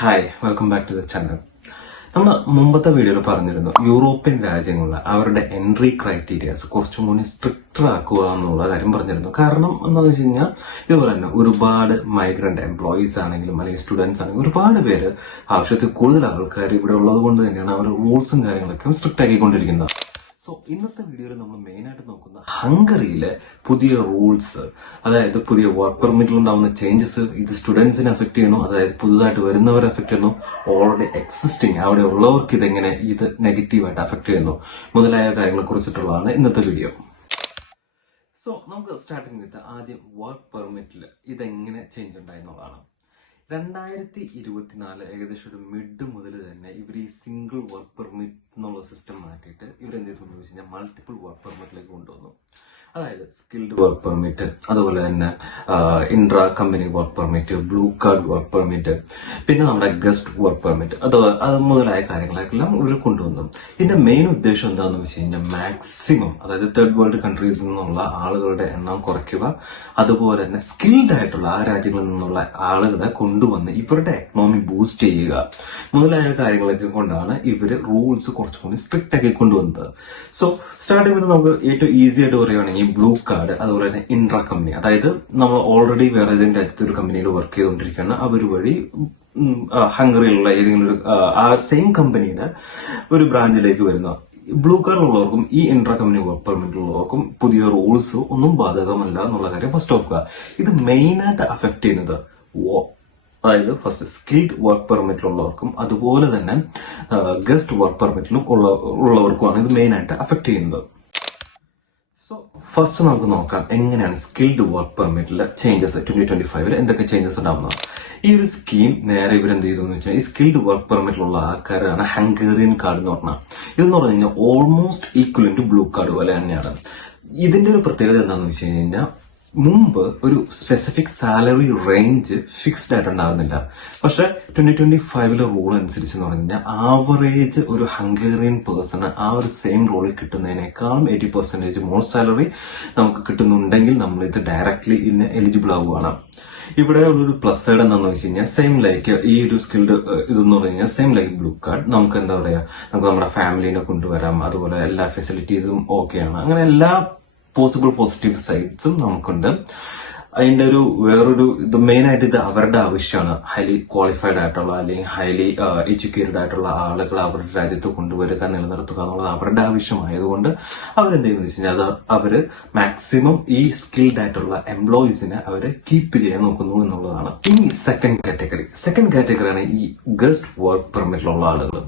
Hi, welcome back to the channel. നമ്മൾ മുമ്പത്തെ വീഡിയോയിൽ പറഞ്ഞിരുന്നു യൂറോപ്യൻ രാജ്യങ്ങളിൽ അവരുടെ എൻട്രി ക്രൈറ്റീരിയാസ് കുറച്ചും കൂടി സ്ട്രിക്റ്റർ ആക്കുക എന്നുള്ള കാര്യം പറഞ്ഞിരുന്നു. കാരണം എന്താണെന്ന് വെച്ച് കഴിഞ്ഞാൽ ഇതുപോലെ തന്നെ ഒരുപാട് മൈഗ്രന്റ് എംപ്ലോയീസ് ആണെങ്കിലും അല്ലെങ്കിൽ സ്റ്റുഡൻസ് ആണെങ്കിലും ഒരുപാട് പേര് ആവശ്യത്തിൽ കൂടുതൽ ആൾക്കാർ ഇവിടെ ഉള്ളത് കൊണ്ട് തന്നെയാണ് അവർ റൂൾസും കാര്യങ്ങളൊക്കെ സ്ട്രിക്റ്റ് ആക്കിക്കൊണ്ടിരിക്കുന്നത്. സോ ഇന്നത്തെ വീഡിയോയിൽ നമ്മൾ മെയിൻ ആയിട്ട് നോക്കുന്ന ഹംഗറിയിലെ പുതിയ റൂൾസ്, അതായത് പുതിയ വർക്ക് പെർമിറ്റിൽ ഉണ്ടാവുന്ന ചേഞ്ചസ്, ഇത് സ്റ്റുഡൻസിനെ അഫക്ട് ചെയ്യുന്നു, അതായത് പുതുതായിട്ട് വരുന്നവരെ അഫക്ട് ചെയ്യുന്നു, ഓൾറെഡി എക്സിസ്റ്റിംഗ് അവിടെ ഉള്ളവർക്ക് ഇതെങ്ങനെ ഇത് നെഗറ്റീവായിട്ട് അഫക്ട് ചെയ്യുന്നു മുതലായ കാര്യങ്ങളെ കുറിച്ചിട്ടുള്ളതാണ് ഇന്നത്തെ വീഡിയോ. സോ നമുക്ക് സ്റ്റാർട്ടിങ് വിത്ത് ആദ്യം വർക്ക് പെർമിറ്റിൽ ഇതെങ്ങനെ ചേഞ്ച് ഉണ്ടായി എന്നുള്ളതാണ്. 2024 ഏകദേശം ഒരു മിഡ് മുതൽ തന്നെ ഇവർ ഈ സിംഗിൾ വർക്ക് പെർമിറ്റ് എന്നുള്ള സിസ്റ്റം മാറ്റിയിട്ട് ഇവരെന്ത് ചെയ്തു വെച്ച് കഴിഞ്ഞാൽ മൾട്ടിപ്പിൾ വർക്ക് പെർമിറ്റിലേക്ക് കൊണ്ടുവന്നു. അതായത് സ്കിൽഡ് വർക്ക് പെർമിറ്റ്, അതുപോലെ തന്നെ intra company work permit, blue card work permit, പിന്നെ നമ്മുടെ ഗസ്റ്റ് വർക്ക് പെർമിറ്റ്, അത് മുതലായ കാര്യങ്ങളെല്ലാം ഇവർ കൊണ്ടുവന്നു. ഇതിന്റെ മെയിൻ ഉദ്ദേശം എന്താണെന്ന് വെച്ച് കഴിഞ്ഞാൽ മാക്സിമം, അതായത് തേർഡ് വേൾഡ് കൺട്രീസിൽ നിന്നുള്ള ആളുകളുടെ എണ്ണം കുറയ്ക്കുക, അതുപോലെ തന്നെ സ്കിൽഡ് ആയിട്ടുള്ള ആ രാജ്യങ്ങളിൽ നിന്നുള്ള ആളുകളെ കൊണ്ടുവന്ന് ഇവരുടെ എക്കണോമി ബൂസ്റ്റ് ചെയ്യുക മുതലായ കാര്യങ്ങളൊക്കെ കൊണ്ടാണ് ഇവര് റൂൾസ് കുറച്ചുകൂടി സ്ട്രിക്റ്റ് ആക്കി കൊണ്ടുവന്നത്. സോ സ്റ്റാർട്ടിംഗ് വിത്ത് നമുക്ക് ഏറ്റവും ഈസി ആയിട്ട് പറയുകയാണെങ്കിൽ ബ്ലൂ കാർഡ്, അതുപോലെ തന്നെ ഇൻട്രാ കമ്പനി, അതായത് നമ്മൾ ഓൾറെഡി വേറെ ഏതെങ്കിലും രാജ്യത്തെ ഒരു കമ്പനിയിൽ വർക്ക് ചെയ്തുകൊണ്ടിരിക്കുകയാണ്, അവർ വഴി ഹംഗറിയിലുള്ള ഏതെങ്കിലും ഒരു ആ സെയിം കമ്പനിയുടെ ഒരു ബ്രാഞ്ചിലേക്ക് വരുന്ന ബ്ലൂ കാർഡിലുള്ളവർക്കും ഈ ഇൻട്രാ കമ്പനി വർക്ക് പെർമിറ്റിലുള്ളവർക്കും പുതിയ റൂൾസ് ഒന്നും ബാധകമല്ല എന്നുള്ള കാര്യം ഫസ്റ്റ് ഓർക്കുക. ഇത് മെയിനായിട്ട് അഫക്ട് ചെയ്യുന്നത് അതായത് ഫസ്റ്റ് സ്കിൽഡ് വർക്ക് പെർമിറ്റിലുള്ളവർക്കും അതുപോലെ തന്നെ ഗസ്റ്റ് വർക്ക് പെർമിറ്റിലും ഉള്ളവർക്കുമാണ് ഇത് മെയിനായിട്ട് അഫക്ട് ചെയ്യുന്നത്. സോ ഫസ്റ്റ് നമുക്ക് നോക്കാം എങ്ങനെയാണ് സ്കിൽഡ് വർക്ക് പെർമിറ്റിലെ ചേഞ്ചസ് 2025 എന്തൊക്കെ ചേഞ്ചസ് ഉണ്ടാവുന്നത്. ഈ ഒരു സ്കീം നേരെ ഇവരെന്ത് ചെയ്തു എന്ന് വെച്ചാൽ ഈ സ്കിൽഡ് വർക്ക് പെർമിറ്റിലുള്ള ആൾക്കാരാണ് ഹംഗേറിയൻ കാർഡ് എന്ന് പറഞ്ഞാൽ. ഇതെന്ന് പറഞ്ഞു കഴിഞ്ഞാൽ almost equal to blue card പോലെ തന്നെയാണ്. ഇതിന്റെ ഒരു പ്രത്യേകത എന്താണെന്ന് വെച്ച് കഴിഞ്ഞാൽ മുമ്പ് ഒരു സ്പെസിഫിക് സാലറി റേഞ്ച് ഫിക്സ്ഡ് ആയിട്ട് ഉണ്ടാകുന്നില്ല. പക്ഷെ 2025 റൂൾ അനുസരിച്ച് എന്ന് പറഞ്ഞു കഴിഞ്ഞാൽ ആവറേജ് ഒരു ഹംഗേറിയൻ പേഴ്സണ് ആ ഒരു സെയിം റോളിൽ കിട്ടുന്നതിനേക്കാളും 80% മോർ സാലറി നമുക്ക് കിട്ടുന്നുണ്ടെങ്കിൽ നമ്മൾ ഇത് ഡയറക്ട്ലി ഇതിന് എലിജിബിൾ ആവുകയാണ്. ഇവിടെ ഉള്ളൊരു പ്ലസ് സൈഡ് എന്താണെന്ന് വെച്ച് കഴിഞ്ഞാൽ സെയിം ലൈക്ക് ഈ ഒരു സ്കിൽഡ് ഇതെന്ന് പറഞ്ഞു കഴിഞ്ഞാൽ സെയിം ലൈക്ക് ബ്ലൂ കാർഡ് നമുക്ക് എന്താ പറയാ, നമുക്ക് നമ്മുടെ ഫാമിലിനെ കൊണ്ടുവരാം, അതുപോലെ എല്ലാ ഫെസിലിറ്റീസും ഓക്കെയാണ്. അങ്ങനെ എല്ലാ പോസിബിൾ പോസിറ്റീവ് സൈഡ്സും നമുക്കുണ്ട്. അതിന്റെ ഒരു വേറൊരു ഇത് മെയിൻ ആയിട്ട് ഇത് അവരുടെ ആവശ്യമാണ്. ഹൈലി ക്വാളിഫൈഡ് ആയിട്ടുള്ള അല്ലെങ്കിൽ ഹൈലി എഡ്യൂക്കേറ്റഡ് ആയിട്ടുള്ള ആളുകൾ അവരുടെ രാജ്യത്ത് കൊണ്ടുവരിക, നിലനിർത്തുക എന്നുള്ളത് അവരുടെ ആവശ്യമായതുകൊണ്ട് അവരെന്ത് ചെയ്യുന്നത് വെച്ച് കഴിഞ്ഞാൽ അവര് മാക്സിമം ഈ സ്കിൽഡ് ആയിട്ടുള്ള എംപ്ലോയീസിനെ അവരെ കീപ്പ് ചെയ്യാൻ നോക്കുന്നു എന്നുള്ളതാണ്. ഇനി സെക്കൻഡ് കാറ്റഗറിയാണ് ഈ ഗസ്റ്റ് വർക്ക് പെർമിറ്റിലുള്ള ആളുകൾ.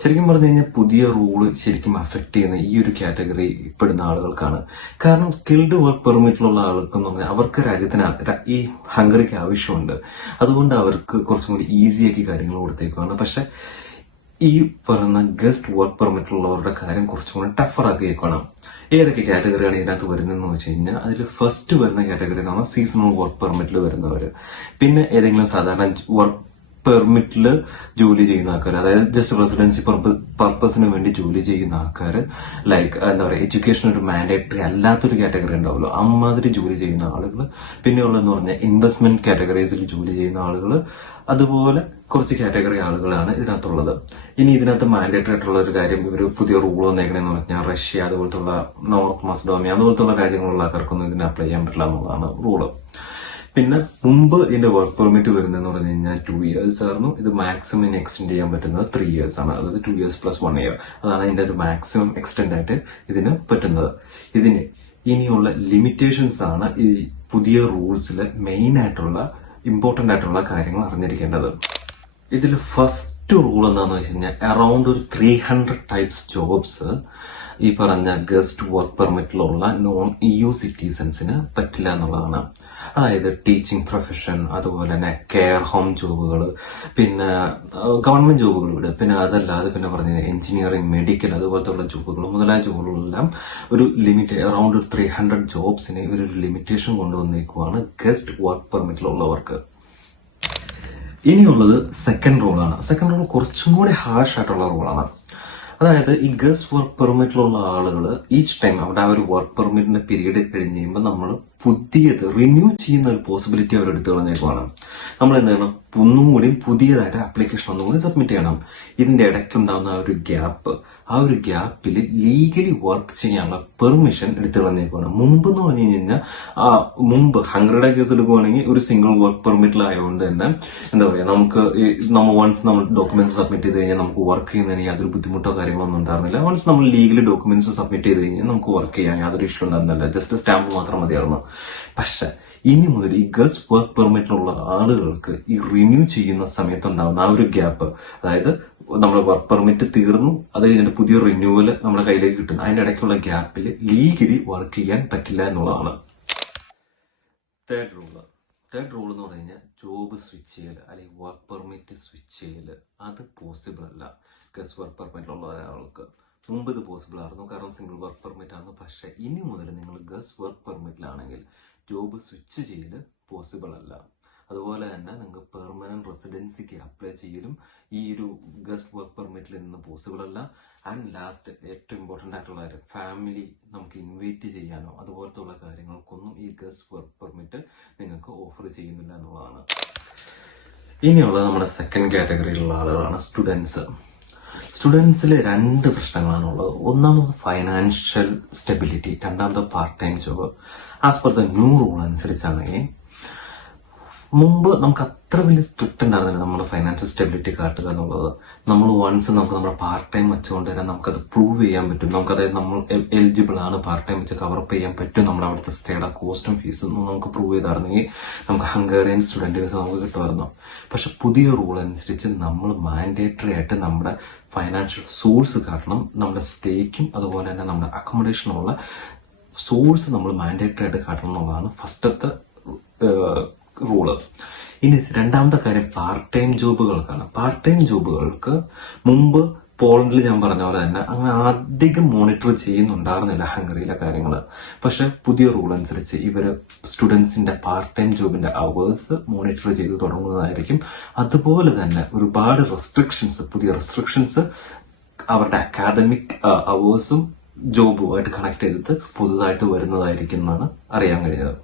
ശരിക്കും പറഞ്ഞു കഴിഞ്ഞാൽ പുതിയ റൂള് ശരിക്കും അഫക്ട് ചെയ്യുന്ന ഈ ഒരു കാറ്റഗറി പെടുന്ന ആളുകൾക്കാണ്. കാരണം സ്കിൽഡ് വർക്ക് പെർമിറ്റിലുള്ള ആൾക്കെന്ന് പറഞ്ഞാൽ അവർക്ക് രാജ്യത്തിന് ഈ ഹംഗറിക്ക് ആവശ്യമുണ്ട്, അതുകൊണ്ട് അവർക്ക് കുറച്ചും കൂടി ഈസിയാക്കി കാര്യങ്ങൾ കൊടുത്തേക്കാണ്. പക്ഷെ ഈ പറയുന്ന ഗസ്റ്റ് വർക്ക് പെർമിറ്റിലുള്ളവരുടെ കാര്യം കുറച്ചും കൂടി ടഫർ ആക്കിയേക്കണം. ഏതൊക്കെ കാറ്റഗറിയാണ് ഇതിനകത്ത് വരുന്നതെന്ന് വെച്ച് കഴിഞ്ഞാൽ അതിൽ ഫസ്റ്റ് വരുന്ന കാറ്റഗറി എന്ന് പറഞ്ഞാൽ സീസണൽ വർക്ക് പെർമിറ്റിൽ വരുന്നവര്, പിന്നെ ഏതെങ്കിലും സാധാരണ വർക്ക് പെർമിറ്റില് ജോലി ചെയ്യുന്ന ആൾക്കാർ, അതായത് ജസ്റ്റ് റെസിഡൻസി പർപ്പസിന് വേണ്ടി ജോലി ചെയ്യുന്ന ആൾക്കാർ, ലൈക്ക് എന്താ പറയുക എഡ്യൂക്കേഷൻ ഒരു മാൻഡേറ്ററി അല്ലാത്തൊരു കാറ്റഗറി ഉണ്ടാവുമല്ലോ, അമ്മാതിരി ജോലി ചെയ്യുന്ന ആളുകൾ, പിന്നെയുള്ളതെന്ന് പറഞ്ഞാൽ ഇൻവെസ്റ്റ്മെന്റ് കാറ്റഗറീസിൽ ജോലി ചെയ്യുന്ന ആളുകൾ, അതുപോലെ കുറച്ച് കാറ്റഗറി ആളുകളാണ് ഇതിനകത്തുള്ളത്. ഇനി ഇതിനകത്ത് മാൻഡേറ്ററി ആയിട്ടുള്ള ഒരു കാര്യം, ഇവര് പുതിയ റൂൾ വന്നേക്കണെന്ന് പറഞ്ഞാൽ റഷ്യ അതുപോലത്തുള്ള നോർത്ത് മസഡോണിയ അതുപോലത്തുള്ള രാജ്യങ്ങളുള്ള ആൾക്കാർക്കൊന്നും ഇതിനെ അപ്ലൈ ചെയ്യാൻ പറ്റില്ല എന്നുള്ളതാണ് റൂള്. പിന്നെ മുമ്പ് ഇതിന്റെ വർക്ക് പെർമിറ്റ് വരുന്നതെന്ന് പറഞ്ഞു കഴിഞ്ഞാൽ 2 years ആയിരുന്നു. ഇത് മാക്സിമം എക്സ്റ്റെൻഡ് ചെയ്യാൻ പറ്റുന്നത് 3 years ആണ്. അതായത് 2 years + 1 year. അതാണ് ഇതിന്റെ ഒരു മാക്സിമം എക്സ്റ്റെൻഡ് ആയിട്ട് ഇതിന് പറ്റുന്നത്. ഇതിന് ഇനിയുള്ള ലിമിറ്റേഷൻസ് ആണ് ഈ പുതിയ റൂൾസിലെ മെയിൻ ആയിട്ടുള്ള ഇമ്പോർട്ടന്റ് ആയിട്ടുള്ള കാര്യങ്ങൾ അറിഞ്ഞിരിക്കേണ്ടത്. ഇതിൽ ഫസ്റ്റ് റൂൾ എന്താണെന്ന് വെച്ച് കഴിഞ്ഞാൽ അറൌണ്ട് ഒരു 300 ടൈപ്സ് ജോബ്സ് ഈ പറഞ്ഞ ഗസ്റ്റ് വർക്ക് പെർമിറ്റിലുള്ള നോൺ EU സിറ്റിസൺസിന് പറ്റില്ല എന്നുള്ളതാണ്. അതായത് ടീച്ചിങ് പ്രൊഫഷൻ, അതുപോലെ തന്നെ കെയർ ഹോം ജോബുകൾ, പിന്നെ ഗവൺമെന്റ് ജോബുകൾ, പിന്നെ അതല്ലാതെ പിന്നെ പറഞ്ഞ എഞ്ചിനീയറിംഗ്, മെഡിക്കൽ അതുപോലത്തെ ജോബുകൾ മുതലായ ജോബുകളെല്ലാം ഒരു ലിമിറ്റ് അറൌണ്ട് ഒരു 300 ജോബ്സിന് ഇവരൊരു ലിമിറ്റേഷൻ കൊണ്ടുവന്നേക്കുവാണ് ഗസ്റ്റ് വർക്ക് പെർമിറ്റിലുള്ളവർക്ക്. ഇനിയുള്ളത് സെക്കൻഡ് റൂളാണ്. സെക്കൻഡ് റൂൾ കുറച്ചും കൂടി ഹാർഷ് ആയിട്ടുള്ള റൂളാണ്. അതായത് ഈ ഗസ്റ്റ് വർക്ക് പെർമിറ്റിലുള്ള ആളുകൾ ഈച്ച് ടൈം അവിടെ ആ ഒരു വർക്ക് പെർമിറ്റിന്റെ പീരീഡ് കഴിഞ്ഞ് കഴിയുമ്പോൾ നമ്മൾ പുതിയത് റിന്യൂ ചെയ്യുന്ന ഒരു പോസിബിലിറ്റി അവർ എടുത്തു കളഞ്ഞേക്കുവാണ്. നമ്മൾ എന്ത് ചെയ്യണം, ഒന്നും കൂടി പുതിയതായിട്ട് ആപ്ലിക്കേഷൻ ഒന്നും കൂടി സബ്മിറ്റ് ചെയ്യണം. ഇതിന്റെ ഇടയ്ക്കുണ്ടാകുന്ന ആ ഒരു ഗ്യാപ്പിൽ ലീഗലി വർക്ക് ചെയ്യാനുള്ള പെർമിഷൻ എടുത്തു കളഞ്ഞേക്കുവാണ്. മുമ്പ് എന്ന് പറഞ്ഞു കഴിഞ്ഞാൽ മുമ്പ് ഹംഗറിയുടെ കേസ് എടുക്കുവാണെങ്കിൽ ഒരു സിംഗിൾ വർക്ക് പെർമിറ്റിലായതുകൊണ്ട് തന്നെ എന്താ പറയാ, നമ്മൾ വൺസ് നമ്മൾ ഡോക്യുമെന്റ്സ് സബ്മിറ്റ് ചെയ്ത് കഴിഞ്ഞാൽ നമുക്ക് വർക്ക് ചെയ്യുന്നതിന് യാതൊരു ബുദ്ധിമുട്ടോ കാര്യങ്ങളോ ഒന്നും ഉണ്ടായിരുന്നില്ല. വൺസ് നമ്മൾ ലീഗലി ഡോക്യുമെന്റ്സ് സബ്മിറ്റ് ചെയ്ത് കഴിഞ്ഞാൽ നമുക്ക് വർക്ക് ചെയ്യാൻ യാതൊരു ഇഷ്യൂ ഉണ്ടായിരുന്നില്ല. ജസ്റ്റ് സ്റ്റാമ്പ് മാത്രം മതിയായിരുന്നു. പക്ഷെ ഇനി മുതൽ ഈ ഗസ്റ്റ് വർക്ക് പെർമിറ്റിലുള്ള ആളുകൾക്ക് ഈ റിന്യൂ ചെയ്യുന്ന സമയത്തുണ്ടാവുന്ന ആ ഒരു ഗ്യാപ്പ്, അതായത് നമ്മുടെ വർക്ക് പെർമിറ്റ് തീർന്നു, അത് കഴിഞ്ഞിട്ട് പുതിയ റിന്യൂവൽ നമ്മുടെ കയ്യിലേക്ക് കിട്ടുന്നു, അതിന്റെ ഇടയ്ക്കുള്ള ഗ്യാപ്പിൽ ലീഗലി വർക്ക് ചെയ്യാൻ പറ്റില്ല എന്നുള്ളതാണ്. തേർഡ് റൂൾ എന്ന് പറഞ്ഞു കഴിഞ്ഞാൽ ജോബ് സ്വിച്ച് ചെയ്യൽ അല്ലെങ്കിൽ വർക്ക് പെർമിറ്റ് സ്വിച്ച് ചെയ്യൽ അത് പോസിബിൾ അല്ല ഗസ്റ്റ് വർക്ക് പെർമിറ്റിലുള്ള ഒരാൾക്ക്. മുമ്പ് ഇത് പോസിബിൾ ആയിരുന്നു, കാരണം സിംഗിൾ വർക്ക് പെർമിറ്റ് ആണ്. പക്ഷെ ഇനി മുതൽ നിങ്ങൾ ഗസ്റ്റ് വർക്ക് പെർമിറ്റിലാണെങ്കിൽ ജോബ് സ്വിച്ച് ചെയ്യൽ പോസിബിൾ അല്ല. അതുപോലെ തന്നെ നിങ്ങൾക്ക് പെർമനന്റ് റെസിഡൻസിക്ക് അപ്ലൈ ചെയ്യലും ഈ ഒരു ഗസ്റ്റ് വർക്ക് പെർമിറ്റിൽ നിന്ന് പോസിബിൾ അല്ല. ആൻഡ് ലാസ്റ്റ് ഏറ്റവും ഇമ്പോർട്ടൻ്റ് ആയിട്ടുള്ള കാര്യം, ഫാമിലി നമുക്ക് ഇൻവൈറ്റ് ചെയ്യാനോ അതുപോലത്തെ ഉള്ള കാര്യങ്ങൾക്കൊന്നും ഈ ഗസ്റ്റ് വർക്ക് പെർമിറ്റ് നിങ്ങൾക്ക് ഓഫർ ചെയ്യുന്നില്ല എന്നുള്ളതാണ്. ഇനിയുള്ളത് നമ്മുടെ സെക്കൻഡ് കാറ്റഗറിയിലുള്ള ആളുകളാണ് സ്റ്റുഡൻസിൽ രണ്ട് പ്രശ്നങ്ങളാണുള്ളത്. ഒന്നാമത് ഫൈനാൻഷ്യൽ സ്റ്റെബിലിറ്റി, രണ്ടാമത് part time job. As per the new rule അനുസരിച്ചാണെങ്കിൽ മുമ്പ് നമുക്ക് അത്ര വലിയ സ്ട്രിക്റ്റ് ഉണ്ടായിരുന്നില്ല നമ്മുടെ ഫൈനാൻഷ്യൽ സ്റ്റെബിലിറ്റി കാട്ടുക എന്നുള്ളത്. നമ്മൾ വൺസ് നമുക്ക് നമ്മുടെ പാർട്ട് ടൈം വെച്ചുകൊണ്ട് തന്നെ നമുക്കത് പ്രൂവ് ചെയ്യാൻ പറ്റും. നമുക്കതായത് നമ്മൾ എലിജിബിൾ ആണ്, പാർട്ട് ടൈം വെച്ച് കവറപ്പ് ചെയ്യാൻ പറ്റും, നമ്മുടെ അവിടുത്തെ സ്റ്റേയുടെ കോസ്റ്റും ഫീസും നമുക്ക് പ്രൂവ് ചെയ്തായിരുന്നെങ്കിൽ നമുക്ക് ഹംഗേറിയൻ സ്റ്റുഡന്റ് വിസ നമുക്ക് കിട്ടുമായിരുന്നു. പക്ഷെ പുതിയ റൂൾ അനുസരിച്ച് നമ്മൾ മാൻഡേറ്ററി ആയിട്ട് നമ്മുടെ ഫൈനാൻഷ്യൽ സോഴ്സ് കാട്ടണം. നമ്മുടെ സ്റ്റേക്കും അതുപോലെ തന്നെ നമ്മുടെ അക്കോമഡേഷനുള്ള സോഴ്സ് നമ്മൾ മാൻഡേറ്ററി ആയിട്ട് കാട്ടണം എന്നുള്ളതാണ് ഫസ്റ്റത്തെ റൂള്. ഇനി രണ്ടാമത്തെ കാര്യം പാർട്ട് ടൈം ജോബുകൾക്കാണ്. പാർട്ട് ടൈം ജോബുകൾക്ക് മുമ്പ് പോളണ്ടിൽ ഞാൻ പറഞ്ഞ പോലെ തന്നെ അങ്ങനെ അധികം മോണിറ്റർ ചെയ്യുന്നുണ്ടായിരുന്നില്ല ഹംഗറിയിലെ കാര്യങ്ങൾ. പക്ഷെ പുതിയ റൂൾ അനുസരിച്ച് ഇവര് സ്റ്റുഡൻസിന്റെ പാർട്ട് ടൈം ജോബിന്റെ അവേഴ്സ് മോണിറ്റർ ചെയ്ത് തുടങ്ങുന്നതായിരിക്കും. അതുപോലെ തന്നെ ഒരുപാട് പുതിയ റെസ്ട്രിക്ഷൻസ് അവരുടെ അക്കാദമിക് അവേഴ്സും ജോബുമായിട്ട് കണക്ട് ചെയ്തിട്ട് പുതുതായിട്ട് വരുന്നതായിരിക്കും എന്നാണ് അറിയാൻ കഴിഞ്ഞത്.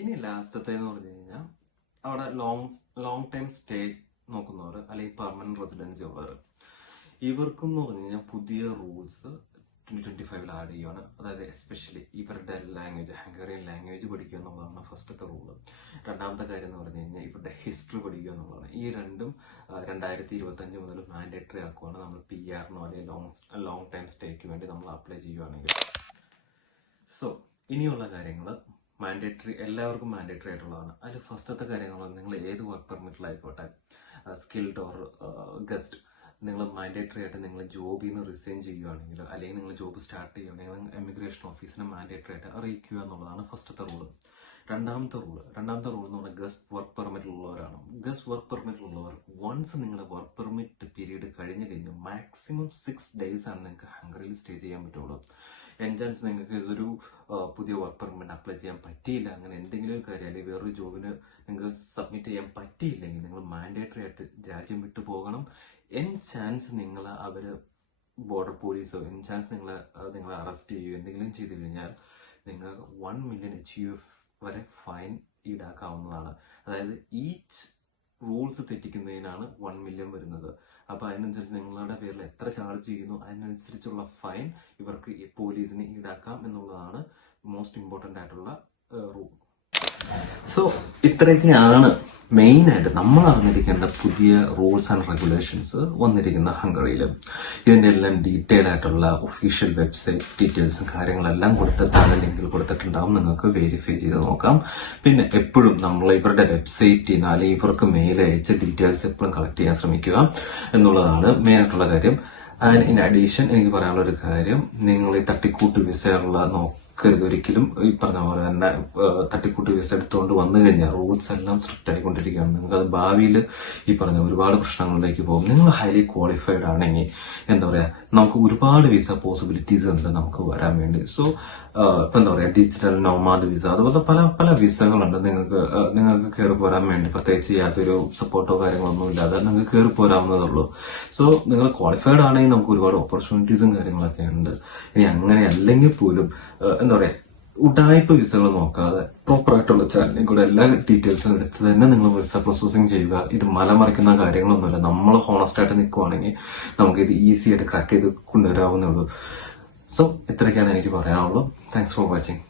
ഇനി ലാസ്റ്റത്തെ എന്ന് പറഞ്ഞു കഴിഞ്ഞാൽ അവിടെ ലോങ് ടൈം സ്റ്റേ നോക്കുന്നവർ അല്ലെങ്കിൽ പെർമനന്റ് റെസിഡൻസി ഉള്ളവർ, ഇവർക്കും എന്ന് പറഞ്ഞു കഴിഞ്ഞാൽ പുതിയ റൂൾസ് 2025 ആഡ് ചെയ്യുകയാണ്. അതായത് എസ്പെഷ്യലി ഇവരുടെ ലാംഗ്വേജ്, ഹംഗേറിയൻ ലാംഗ്വേജ് പഠിക്കുക എന്നുള്ളതാണ് ഫസ്റ്റത്തെ റൂള്. രണ്ടാമത്തെ കാര്യം എന്ന് പറഞ്ഞു കഴിഞ്ഞാൽ ഇവരുടെ ഹിസ്റ്ററി പഠിക്കുക എന്നുള്ളതാണ്. ഈ രണ്ടും 2025 മുതൽ മാൻഡേറ്ററി ആക്കുവാണ് നമ്മൾ PR-നോ അല്ലെങ്കിൽ ലോങ് ടൈം സ്റ്റേക്ക് വേണ്ടി നമ്മൾ അപ്ലൈ ചെയ്യുകയാണെങ്കിൽ. സോ ഇനിയുള്ള കാര്യങ്ങൾ മാൻഡേറ്ററി, എല്ലാവർക്കും മാൻഡേറ്ററി ആയിട്ടുള്ളതാണ്. അതിൽ ഫസ്റ്റത്തെ കാര്യങ്ങൾ, നിങ്ങൾ ഏത് വർക്ക് പെർമിറ്റിലായിക്കോട്ടെ, സ്കിൽഡ് ഓർ ഗസ്റ്റ്, നിങ്ങൾ മാൻഡേറ്ററി ആയിട്ട് നിങ്ങൾ ജോബിൽ നിന്ന് റിസൈൻ ചെയ്യുകയാണെങ്കിൽ അല്ലെങ്കിൽ നിങ്ങൾ ജോബ് സ്റ്റാർട്ട് ചെയ്യുകയാണെങ്കിൽ എമിഗ്രേഷൻ ഓഫീസിനെ മാൻഡേറ്ററി ആയിട്ട് അറിയിക്കുക എന്നുള്ളതാണ് ഫസ്റ്റത്തെ റൂള്. രണ്ടാമത്തെ റൂള് എന്ന് പറഞ്ഞാൽ ഗസ്റ്റ് വർക്ക് പെർമിറ്റിലുള്ളവരാണ്. ഗസ്റ്റ് വർക്ക് പെർമിറ്റിലുള്ളവർ വൺസ് നിങ്ങളുടെ വർക്ക് പെർമിറ്റ് പീരീഡ് കഴിഞ്ഞ് മാക്സിമം 6 days ആണ് നിങ്ങൾക്ക് ഹംഗറിയിൽ സ്റ്റേ ചെയ്യാൻ പറ്റുള്ളൂ. എൻചാൻസ് നിങ്ങൾക്ക് ഇതൊരു പുതിയ വർക്ക് പെർമിറ്റ് അപ്ലൈ ചെയ്യാൻ പറ്റിയില്ല, അങ്ങനെ എന്തെങ്കിലും ഒരു കാര്യം അല്ലെങ്കിൽ വേറൊരു ജോബിന് നിങ്ങൾക്ക് സബ്മിറ്റ് ചെയ്യാൻ പറ്റിയില്ലെങ്കിൽ നിങ്ങൾ മാൻഡേറ്ററി ആയിട്ട് രാജ്യം വിട്ടു പോകണം. എൻ ചാൻസ് നിങ്ങൾ അവര് ബോർഡർ പോലീസോ നിങ്ങളെ അറസ്റ്റ് ചെയ്യുകയോ എന്തെങ്കിലും ചെയ്തു കഴിഞ്ഞാൽ നിങ്ങൾക്ക് 1 million HUF വരെ ഫൈൻ ഈടാക്കാവുന്നതാണ്. അതായത് ഈച്ച് റൂൾസ് തെറ്റിക്കുന്നതിനാണ് 1 million വരുന്നത്. അപ്പൊ അതിനനുസരിച്ച് നിങ്ങളുടെ പേരിൽ എത്ര ചാർജ് ചെയ്യുന്നു അതിനനുസരിച്ചുള്ള ഫൈൻ ഇവർക്ക് പോലീസിന് ഈടാക്കാം എന്നുള്ളതാണ് മോസ്റ്റ് ഇമ്പോർട്ടന്റ് ആയിട്ടുള്ള റൂൾ. സോ ഇത്രയൊക്കെയാണ് മെയിൻ ആയിട്ട് നമ്മൾ അറിഞ്ഞിരിക്കേണ്ട പുതിയ റൂൾസ് ആൻഡ് റെഗുലേഷൻസ് വന്നിരിക്കുന്ന ഹംഗറിയിൽ. ഇതിന്റെ എല്ലാം ഡീറ്റെയിൽ ആയിട്ടുള്ള ഒഫീഷ്യൽ വെബ്സൈറ്റ് ഡീറ്റെയിൽസും കാര്യങ്ങളെല്ലാം താഴെ ലിങ്കിൽ കൊടുത്തിട്ടുണ്ടാവും, നിങ്ങൾക്ക് വെരിഫൈ ചെയ്ത് നോക്കാം. പിന്നെ എപ്പോഴും നമ്മൾ ഇവരുടെ വെബ്സൈറ്റിൽ നിന്ന് അല്ലെങ്കിൽ ഇവർക്ക് മെയിൽ അയച്ച് ഡീറ്റെയിൽസ് എപ്പോഴും കളക്ട് ചെയ്യാൻ ശ്രമിക്കുക എന്നുള്ളതാണ് മെയിൻ ആയിട്ടുള്ള കാര്യം. ആൻഡ് ഇൻ അഡീഷൻ എനിക്ക് പറയാനുള്ള ഒരു കാര്യം, നിങ്ങൾ ഈ തട്ടിക്കൂട്ട് വിസയുള്ള ഒരിക്കലും ഈ പറഞ്ഞ പോലെ തന്നെ തട്ടിക്കൂട്ട് വിസ എടുത്തുകൊണ്ട് വന്നു കഴിഞ്ഞാൽ റൂൾസ് എല്ലാം സ്ട്രിക്റ്റ് ആയിക്കൊണ്ടിരിക്കുകയാണ്. നിങ്ങൾക്ക് അത് ഭാവിയിൽ ഈ പറഞ്ഞ ഒരുപാട് പ്രശ്നങ്ങളിലേക്ക് പോകും. നിങ്ങൾ ഹൈലി ക്വാളിഫൈഡ് ആണെങ്കിൽ എന്താ പറയാ, നമുക്ക് ഒരുപാട് വിസ പോസിബിലിറ്റീസ് ഉണ്ട് നമുക്ക് വരാൻ വേണ്ടി. സോ ഇപ്പൊ എന്താ പറയാ, ഡിജിറ്റൽ നോമാഡ് വിസ, അതുപോലെ പല പല വിസകളുണ്ട്. നിങ്ങൾക്ക് കയറി പോരാൻ വേണ്ടി പ്രത്യേകിച്ച് യാതൊരു സപ്പോർട്ടോ കാര്യങ്ങളൊന്നും ഇല്ലാതെ നിങ്ങൾക്ക് കയറി പോരാവുന്നതുള്ളൂ. സോ നിങ്ങൾ ക്വാളിഫൈഡ് ആണെങ്കിൽ നമുക്ക് ഒരുപാട് ഓപ്പർച്യൂണിറ്റീസും കാര്യങ്ങളൊക്കെ ഉണ്ട്. ഇനി അങ്ങനെ അല്ലെങ്കിൽ പോലും എന്താ പറയാ, ഉഡായിപ്പ് വിസകൾ നോക്കാതെ പ്രോപ്പർ ആയിട്ടുള്ള ചാനലിൽ കൂടെ എല്ലാ ഡീറ്റെയിൽസും എടുത്ത് തന്നെ നിങ്ങൾ വിസ പ്രോസസ്സിങ് ചെയ്യുക. ഇത് മലമറിക്കുന്ന കാര്യങ്ങളൊന്നുമില്ല. നമ്മൾ ഹോണസ്റ്റ് ആയിട്ട് നിൽക്കുവാണെങ്കിൽ നമുക്ക് ഇത് ഈസി ആയിട്ട് ക്രാക്ക് ചെയ്ത് കൊണ്ടുവരാവുന്നേ ഉള്ളൂ. സോ ഇത്രയൊക്കെയാണ് എനിക്ക് പറയാനുള്ളൂ. Thanks for watching.